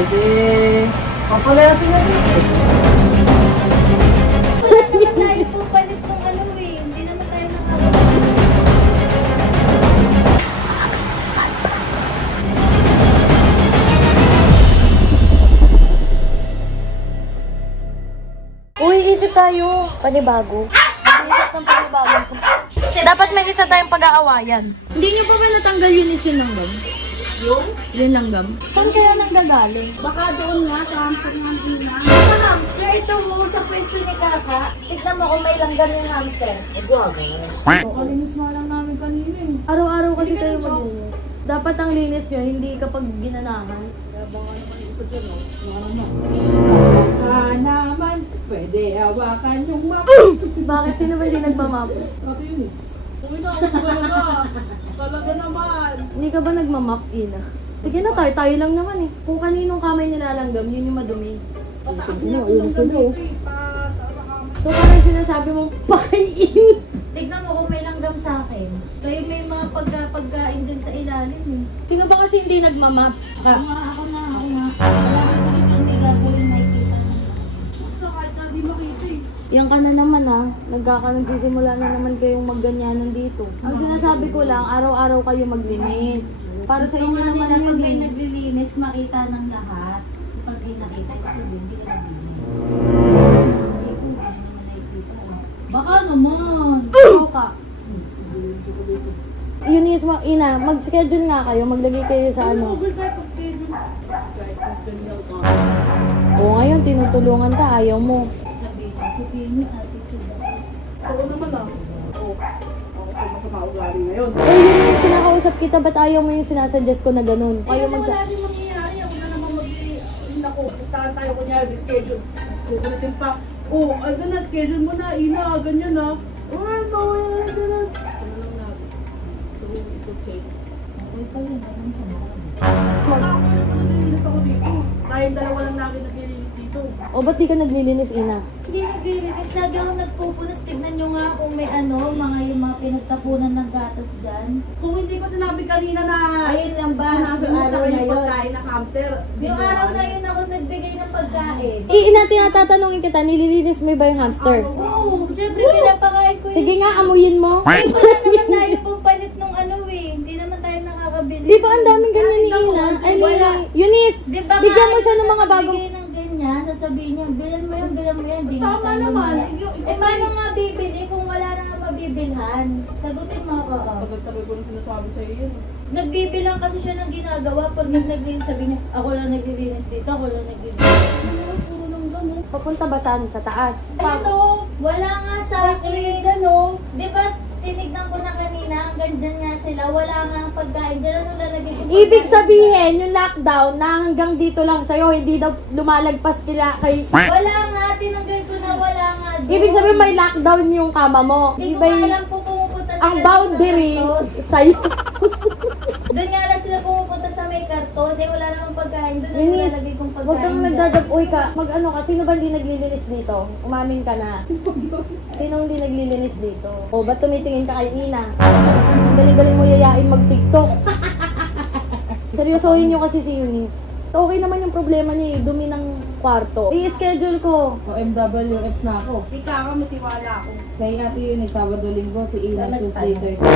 Pwede. Papalayasin natin. Wala naman tayo po palit ng ano eh. Hindi naman tayo Uy, isip tayo. Panibago. Isip ng pagbabago ko. Dapat may isa tayong pag-aawayan. Hindi nyo pa ba natanggal yun yung langgam? Yung langgam? Saan kaya nanggagaling? Baka doon nga, sa hamster ng Ina. Sa hamster, ito mo sa pwesto ni Kaka. Tignan mo kung may langgam yung hamster. Kalinis nga lang namin kanina eh. Araw-araw kasi kayo maglinis. Dapat ang linis nyo, hindi kapag ginanahan. Naman, pwede hawakan yung map. Bakit? Sino ba hindi nagmamap? Ate Yunis. Uy na, talaga. Talaga naman. Hindi ka ba nagmamap, Ina? Sige na tayo, tayo lang naman eh. Kung kaninong kamay nilalanggam, yun yung madumi. So parang sinasabi mong pakain. Tignan mo kung may langgam sa akin. Kayo may mga pagkain din sa ilalim eh. Sino ba kasi hindi nagmamap? Ako na. Wala ka kasi kung may gagawin makikita mo. Kahit na di makita eh. Yan ka na naman ah. Nagsisimula na naman kayong magganyanan dito. Ang sinasabi ko lang, araw-araw kayo maglinis. Para sa inyo naman Pag yun may eh. naglilinis, makita ng lahat. Pag di nakita, kasi hindi ka naglinis. Baka naman. Oo ka. Yun is, Ina, mag-schedule nga kayo. Maglagay kayo sa ano. Google kahit pag-schedule. Kahit pag-ganyan ka. Oo, ngayon, tinutulungan ka. Ayaw mo. Sabihin niyo, attitude ako. Oo naman ah. Oo. Ako pa masama ugali ngayon. Eh, yun yung sinakausap kita. Ba't ayaw mo yung sinasuggest ko na ganun? Kayo Wala din mangyayari. Ako na naman Naku, puntahan tayo kunyari, schedule. Kukulitin pa. Oh, ano na, schedule mo na, Ina, ganyan na. Oh, bawal na, ganun. Ano lang natin. So, ito check. Okay pa yun, ayun sa mga. Ako na naglilinis ako dito. Tayong dalawa lang natin naglilinis dito. O, ba't di ka naglilinis, Ina? Hindi naglilinis. Lagi ako nagpupunas. Tignan nyo nga kung may ano, yung mga pinagtapunan ng gatas dyan. Kung hindi ko sinabi kanina na Ayun lang ba? sinabi Yung mo araw tsaka na yung yun. pagkain ng hamster. Yung araw na yun ako nagbigay ng pagkain. Ina, tinatatanungin kita, nililinis mo ba yung hamster? Oo, syempre pinapakain ko yun. Sige nga, amuyin mo. Eh, wala naman tayo pong palit nung ano eh. Hindi naman tayo nakakabili. Di ba ang daming ganyan ni Ina? Ay, Wala. Eunice, Di ba bigyan mo nga, siya ng mga bagong... Bigay ng ganyan, sasabihin niya, bilan mo yan, Di nga Tama tayo naman. mamaya. Eh, paano nga bibili kung wala na nga mabibilhan? Sagutin mo ako. Tagal-tagal ko na sinasabi sa iyo. Nagbibilang kasi siya ng ginagawa. Pag naglinis, sabi niya, ako lang naglilinis dito, ako lang naglilinis. Puro lang gano'n. Papunta ba saan? Sa taas? Ano? Wala nga sa akin. Ano? Di ba tinignan ko na kanina, hanggang dyan nga sila, wala nga ang pagkain. Dyan ano lalagay yung Ibig sabihin, yung lockdown na hanggang dito lang sa'yo, hindi daw lumalagpas kay... Wala nga, tinanggal ko na wala nga doon. Ibig sabihin may lockdown yung kama mo. Hindi ko Iba nga alam po pumupunta sila ang doon sa boundary karton. sa'yo. Doon nga lang sila pumupunta sa may karton. Eh, wala namang pagkain. Doon ang Eunice, nilalagay kong pagkain. huwag kang dyan. nagdadab-uy ka. Mag-ano ka, sino ba hindi naglilinis dito? Umamin ka na. Sino hindi naglilinis dito? O, ba't tumitingin ka kay Ina? Ang galing-galing mo yayain mag-tiktok. Seryosohin nyo kasi si Eunice. Okay naman yung problema niya eh, dumi ng kwarto. I-schedule ko. OMWF na ako. Ikaw, matiwala ako. Kay Ate yun, Sabado, Linggo, si Ina, Tuesday, Thursday.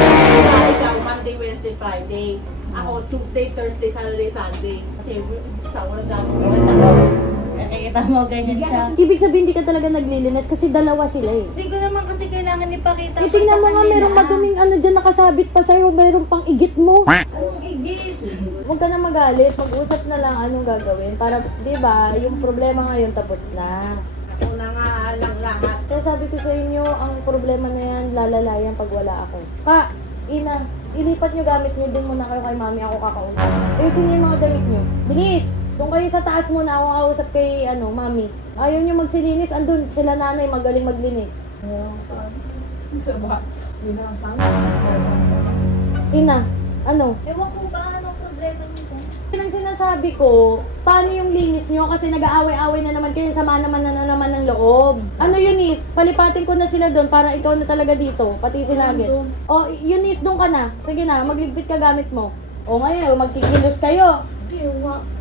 Ikaw, Monday, Wednesday, Friday. Ako, Tuesday, Thursday, Saturday, Sunday. Kasi isa, walang gano'n. Nakikita mo, ganyan siya. Ibig sabihin, hindi ka talaga naglilinis kasi dalawa sila eh. Hindi ko naman kasi kailangan ipakita Eh, tingnan mo nga, merong maduming ano dyan nakasabit pa sa'yo, merong pang igit mo. Anong igit? Huwag ka na magalit, mag-usap na lang anong gagawin para, di ba, yung problema ngayon tapos na. Una nga lang lahat. Kaya sabi ko sa inyo, ang problema na yan, lalalayan pag wala ako. Pa, Ina, ilipat nyo gamit nyo, dun muna kayo kay mami, ako kakausap. Ayusin nyo yung mga gamit nyo. Bilis! Doon kayo sa taas muna, ako kausap kay, mami. Ayaw nyo magsilinis, andun sila nanay, magaling maglinis. Ina, ano? Ewan ko ba anong problema nito? Ang sinasabi ko, paano yung linis nyo? Kasi nag-aaway-aaway na naman kayo, sama naman na naman ng loob. Ano Eunice, palipatin ko na sila doon para ikaw na talaga dito, pati si Nuggets. O Eunice, doon ka na. Sige na, magligpit ka gamit mo. O ngayon, magkikilos kayo.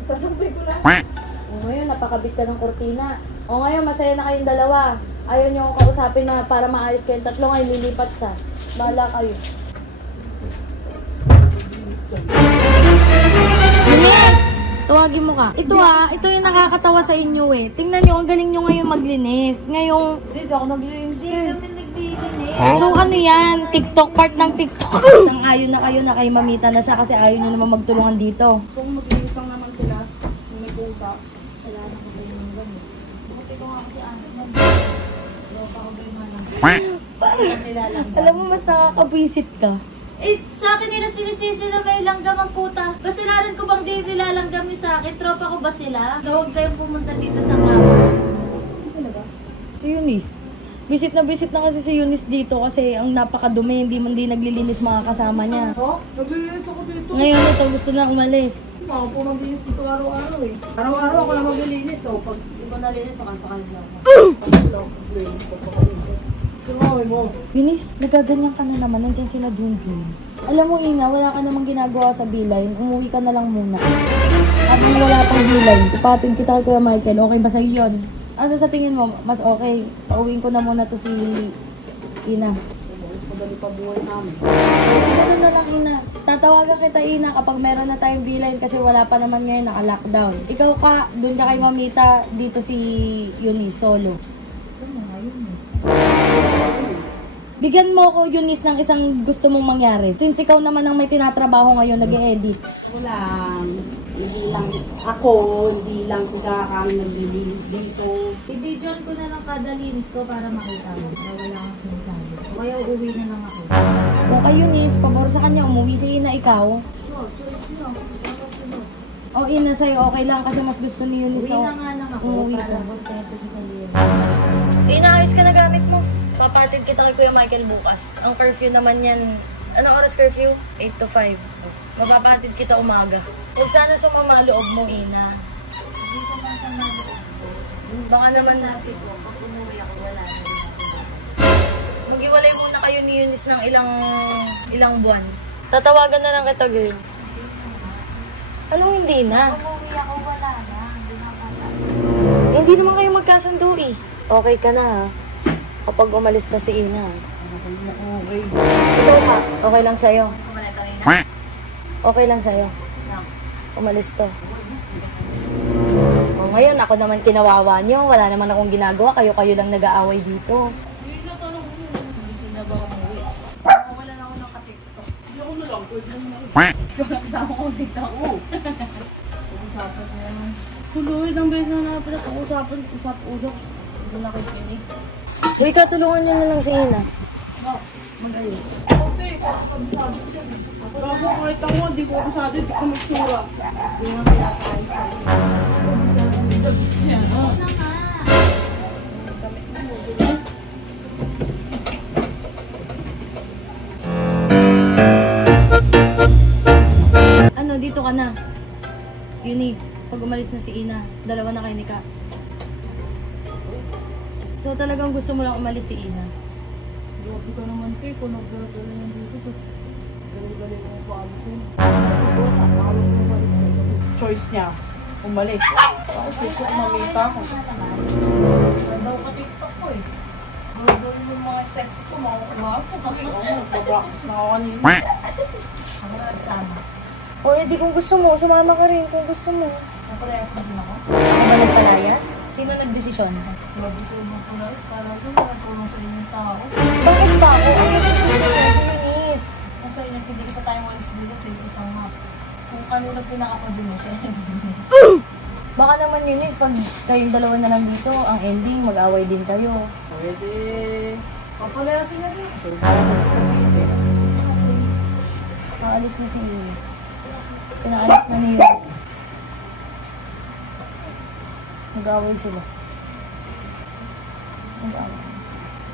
Sasampay ko lang. O ngayon, napakabit ka ng kortina. O ngayon, masaya na kayong dalawa. Ayaw niyo akong kausapin na para maayos kayong tatlo ngayon, lilipat siya. Bahala kayo. Linis! Tawagin mo ka. Ito yung nakakatawa sa inyo eh. Tingnan nyo, ang galing nyo ngayon maglinis. Ngayong... Hindi ako naglinis. Hindi kami naglilinis. So ano yan? TikTok, part ng TikTok. Ang ayon na kayo na kay mamita na siya kasi ayaw nyo naman magtulungan dito. Kung maglinis lang naman sila, kung may kusa. Wala na ko kayo ng gano'n. Bakit ikaw nga kasi ano? Alam mo, mas nakakabwisit ka. Eh, sa akin nila sinisisi na may langgam ang puta. Kasalanan ko bang di nilalanggam niyo sa akin? Tropa ko ba sila? Huwag kayong pumunta dito sa kama. Si Eunice. Visit na kasi si Eunice dito kasi ang napakadumi, hindi naglilinis mga kasama niya. Oh, naglilinis ako dito. Ngayon ito, gusto na umalis. Ako po maglinis dito araw-araw eh. Araw-araw ako na maglilinis. So, pag hindi ko nalinis, sakal-sakal lang ako. Sumawin mo. Eunice, nagaganyan ka na naman, nandiyan sila Junjun. Alam mo Ina, wala ka namang ginagawa sa bilay, umuwi ka na lang muna. Habang wala pang bilay, ipatid kita kay Kuya Michael, okay ba sa'yo yun? Ano sa tingin mo, mas okay? Pauwiin ko na muna to si Ina. Madali pa buhay namin. Ganun na lang Ina. Tatawagan kita Ina kapag meron na tayong bilay kasi wala pa naman ngayon naka-lockdown. Ikaw ka, doon ka kay Mamita, dito si Eunice, solo. Bigyan mo ako Eunice ng isang gusto mong mangyari. Since ikaw naman ang may tinatrabaho ngayon, nag-e-edit. Wala. Hindi lang ako, hindi lang kang naglilinis dito. I-videoan ko na lang kada linis ko para makita mo. Na wala akong sinasabi. O kaya uuwi na lang ako. Kung kay Eunice, pabor sa kanya, umuwi si Ina, ikaw. Sure, choice nyo. O Ina, sa'yo okay lang kasi mas gusto ni Eunice Uwi na nga lang ako umuwi para ka. kontento sa liyan. Ina, ayos ka na gamit mo. Papatid kita kay Kuya Michael bukas. Ang curfew naman yan, anong oras curfew? 8 to 5. Mapapatid kita umaga. Huwag sana sumama loob mo, Ina. Hindi ko man sa mga Baka naman sabi ko, pag umuwi ako, wala na rin ako. Mag-iwalay muna kayo ni Eunice ng ilang buwan. Tatawagan na lang kita, girl. Anong hindi na? Umuwi ako, wala na. Hindi na ako. Hindi naman kayo magkasundo eh. Okay ka na ha? Kapag umalis na si Ina. Okay. Ikaw pa, okay lang sa'yo. Okay lang sa'yo. Umalis to. O ngayon, ako naman kinawawa nyo. Wala naman akong ginagawa. Kayo lang nag-aaway dito. Hindi ako na lang, pwede naman ako. Kasama ko dito. Usapan niya naman. Tuloy, ilang beses na natin ako usap. Hindi na kayo tinig. Uy, katulungan nyo na lang si Ina. Bago kahit ako, hindi ko abusado, hindi ko magsura. Ano, dito ka na. Eunice, pag umalis na si Ina, dalawa na kayo ni Ka. So talagang gusto mo lang umalis si Ina. Grabe ka naman kay, kung nagdala yan dito, tapos galing mo pa alisin. Choice niya, umalis. Kasi ko mamita ako. Daw ka TikTok ko eh. Gawin yung mga steps ko, makukuha ko. Mag-practice na ako kanina. Ako na nagsama. O edi kung gusto mo, sumama ka rin kung gusto mo. Napalayas mo din ako. Ano ba nagpalayas? Sino nagdesisyon? Grabe ko yung pulas, para ko nakatulong sa inyong tao. Bakit ba ako? Ang nagdesisyon mo si Eunice. Kung sa'yo nagpili sa tayong walis dito, isang map. Kung kanino pinaka-pabili siya, siya din. Baka naman Eunice, pag kayong dalawa na lang dito, ang ending, mag-away din kayo. Pwede. Papalayasin niya rin. So, Maalis na si Eunice. Pinaalis na ni Eunice. Mag-away sila. Mag-away.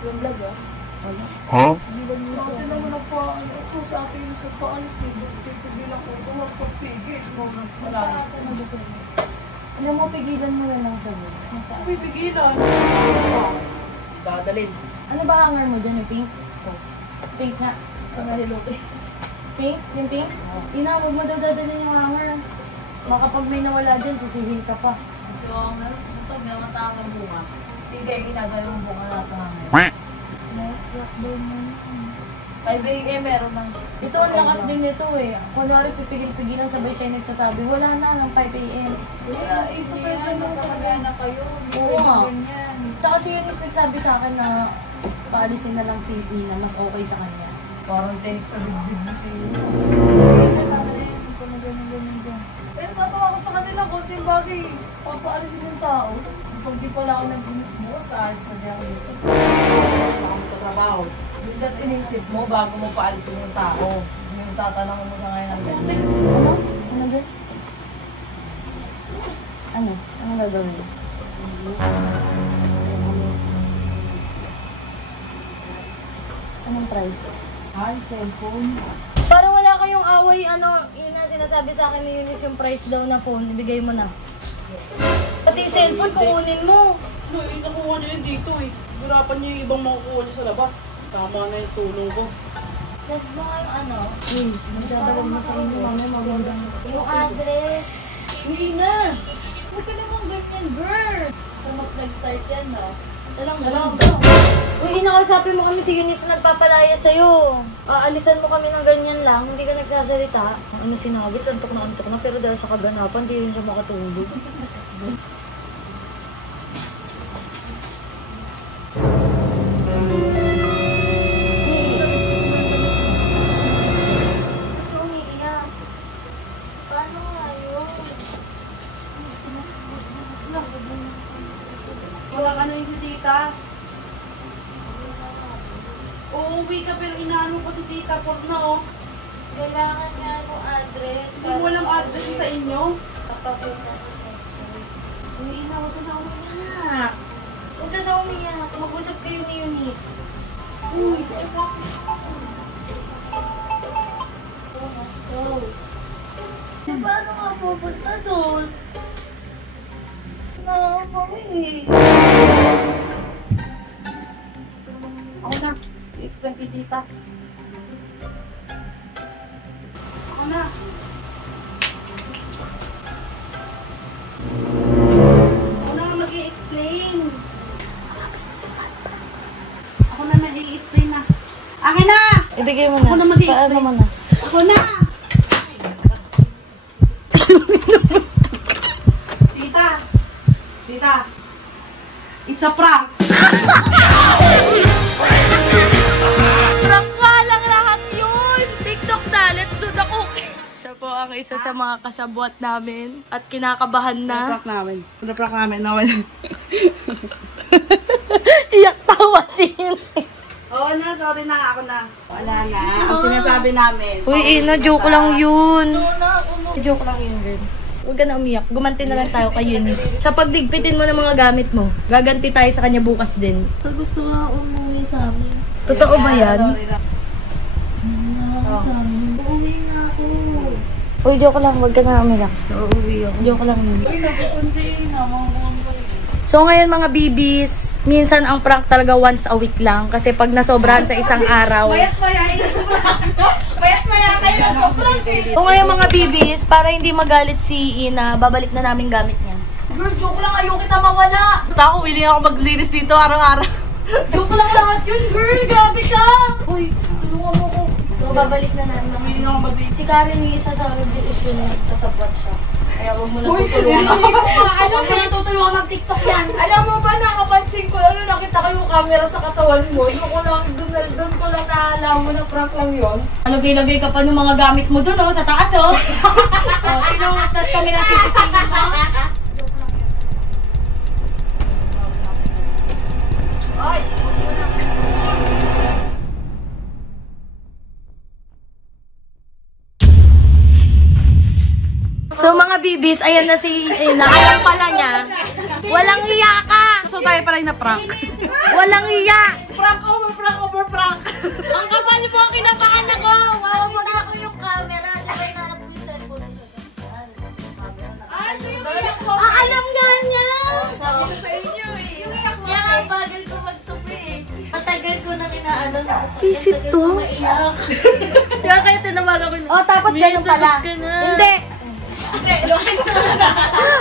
Yung vlog ah. Wala. Bakit naman nagpaalis ako sa akin sa paalis eh. Pipigilan ko ito, magpapigil. Malalas. Alam mo, pigilan mo na lang siya. pipigilan. Dadalhin. Ano ba hanger mo dyan? Yung pink? Pink na. Pink? Yung pink? Ina, huwag mo daw dadalhin yung hanger. Baka pag may nawala dyan, sisihin ka pa. Ito ang ito, may matama bukas. Hindi, ginagawang bunga natin. Kay BA meron ng... Ito ang lakas din nito eh. Kunwari pipigil-pigilan sabay siya yung nagsasabi, wala na ng 5 a.m. Kaya ito kayo magkamagana kayo. Oo nga. Ganyan. Tsaka si Eunice nagsabi sa akin na paalisin na lang si Ina, mas okay sa kanya. Parang tinik sa bibig mo si... Eh, tatawa ko sa kanila, konting bagay. Papaalis din yung tao. Pag di pala ako nag-inis mo, sa ayos na niya ako dito. Baka magtatrabaho. Yung dat inisip mo, bago mo paalisin yung tao. Yung tatanong mo sa ngayon ng ganyan. Ano? Ano ba? Ano? Ano gagawin mo? Anong price? Ay, cellphone. Para wala kayong away, yun na sinasabi sa akin ni Eunice yung price daw na phone, ibigay mo na. Pati yung cellphone, kukunin mo. No, nakuha niya yun dito eh. Hirapan niya yung ibang makukuha niya sa labas. Tama na yung tulong ko. Send mo nga yung Magdadawag mo sa inyo, mamaya magandang. yung address. Hindi na! Huwag ka naman ganyan, girl! Sa mag-start yan, no? Alam mo. Uy, inakausapin mo kami si Eunice na nagpapalaya sa'yo. Aalisan mo kami ng ganyan lang, hindi ka nagsasalita. Ano sinagit, antok na, pero dahil sa kaganapan, di rin siya makatulog. Ito umiiyak. Paano nga yun? Wala ka na yun si tita. Uuwi ka pero inaano ko si tita por na oh. Kailangan nga yung address. Hindi mo alam address sa inyo. Papakita ko sa Uwi na, huwag ka na umiyak. Huwag ka na umiyak. Mag-usap kayo ni Eunice. Uy, Paano nga pupunta doon? Nakakawin. ako na. I-explain kay tita. Ako na. Ako na mag-i-explain. Ako na mag-i-explain na. Akin na! Ibigay mo Ako na mag-i-explain. Paano mo na? Ako na! Tita! Tita! It's a prank! Prank nga lang lahat yun! TikTok na, let's do the cooking! Siya po ang isa sa mga kasabwat namin at kinakabahan na. Prank namin. Prank namin. Nawala. Iyak tawa si Eunice. Oo na, sorry na. Ako na. Wala na. Ang sinasabi namin. Uy, Ina, joke lang yun. Joke lang yun, girl. Huwag ka na umiyak. Gumanti na lang tayo kay Eunice. Sa pagdigpitin mo ng mga gamit mo, gaganti tayo sa kanya bukas din. Gusto nga umuwi sa amin. Totoo ba yan? Sorry na. Uuwi na ako. Uy, joke lang. Huwag ka na umiyak. Uuwi ako. Joke lang yun. Uy, napupunsin na, mga So ngayon mga bibis, minsan ang prank talaga once a week lang. Kasi pag nasobrahan sa isang araw. Mayat-maya kayo na prank eh. So ngayon mga bibis, para hindi magalit si Ina, babalik na namin gamit niya. Girl, joke lang, ayaw kita mawala. Basta ako, willing ako maglinis dito araw-araw. Joke lang lahat yun, girl. Grabe ka. Uy, tulungan mo ko. So babalik na namin. Willing ako maglinis. Si Karen yung isa sa desisyon na kasabwat siya. Kaya huwag mo na tutulungan. Alam mo, natutulungan mag-TikTok yan. Alam mo ba, nakapansin ko lang, nakita ko yung camera sa katawan mo. Yung ko lang, doon ko lang naalam mo na prank lang yun. Lagay-lagay ka pa ng mga gamit mo dun, oh, sa taas, oh. Tapos kami nagsisisingin mo. So mga bibis, ayan na si Ina. Alam pala niya. Walang hiya ka! So tayo pala yung na-prank. Walang hiya! Prank over prank. Ang kapal mo, kinabahan ako! Wow, wag na ko yung camera. Diba inanap ko yung cellphone ko. Ay, sa'yo ba yung ko? Alam nga niya! Sabi ko sa inyo eh. Yung iyak mo. Kaya nga bagal ko magtupi eh. Matagal ko na inaano. Visit to? Maiyak. Kaya kayo tinawagan ko. Oh, tapos ganun pala. Hindi!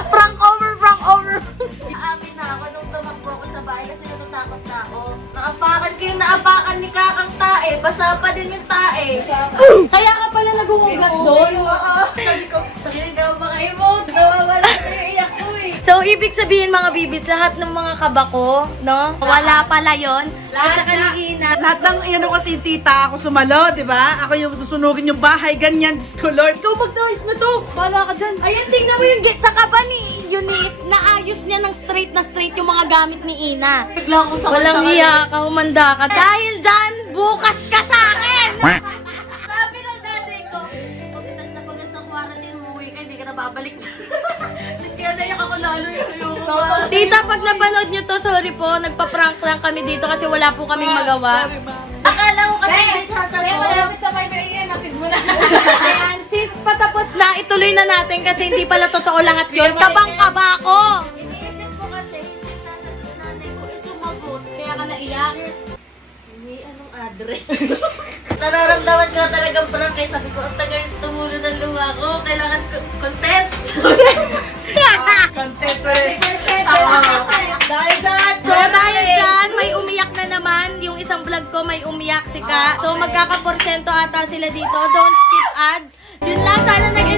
Prank over, prank over. Amin na ako nung tumakbo ako sa bahay kasi natatakot na ako. Naapakan ko yung naapakan ni Kakang Tae. Basa pa din yung Tae. Kaya ka pala naguhugas doon? Oo. Sabi ko, nakinig ba kayo mo? Nawawala ko yung iyak ko eh. So, ibig sabihin mga bibis, lahat ng mga kaba ko, no? Wala pala yun. Lahat na Ina. Lahat ng ano ko titita ako sumalo, di ba? Ako yung susunugin yung bahay, ganyan. Diyos ko, Lord. Ikaw mag-ayos na to. Bahala ka dyan. Ayan, tingnan mo yung sa kaba ni Eunice. Naayos niya ng straight na straight yung mga gamit ni Ina. Walang hiya ka, humanda ka. Dahil dyan, bukas ka sa akin! Sabi ng nanay ko, pagkitas na pag sa quarantine, umuwi ka, hindi ka na babalik dyan. Kaya naiyak ako lalo yung Tita, pag napanood nyo to, sorry po, nagpa-prank lang kami dito kasi wala po kaming magawa. Akala ko kasi sasabihin. Malapit na kayo na iyan, natin mo na. Ayan, since patapos na, ituloy na natin kasi hindi pala totoo lahat yun. Kabang-kaba ko! Iniisip ko kasi, sasagot na nanay ko, sumagot. Kaya ka naiyak. Hindi, anong address? Nararamdaman ko talagang prank kaya sabi ko, ang tagal tumulo ng luha ko. Kailangan content. Content pa rin. Dahil dyan. So dahil dyan, may umiyak na naman. Yung isang vlog ko, may umiyak si Ka. So magkaka-porsyento ata sila dito. Don't skip ads. Yun lang, sana nag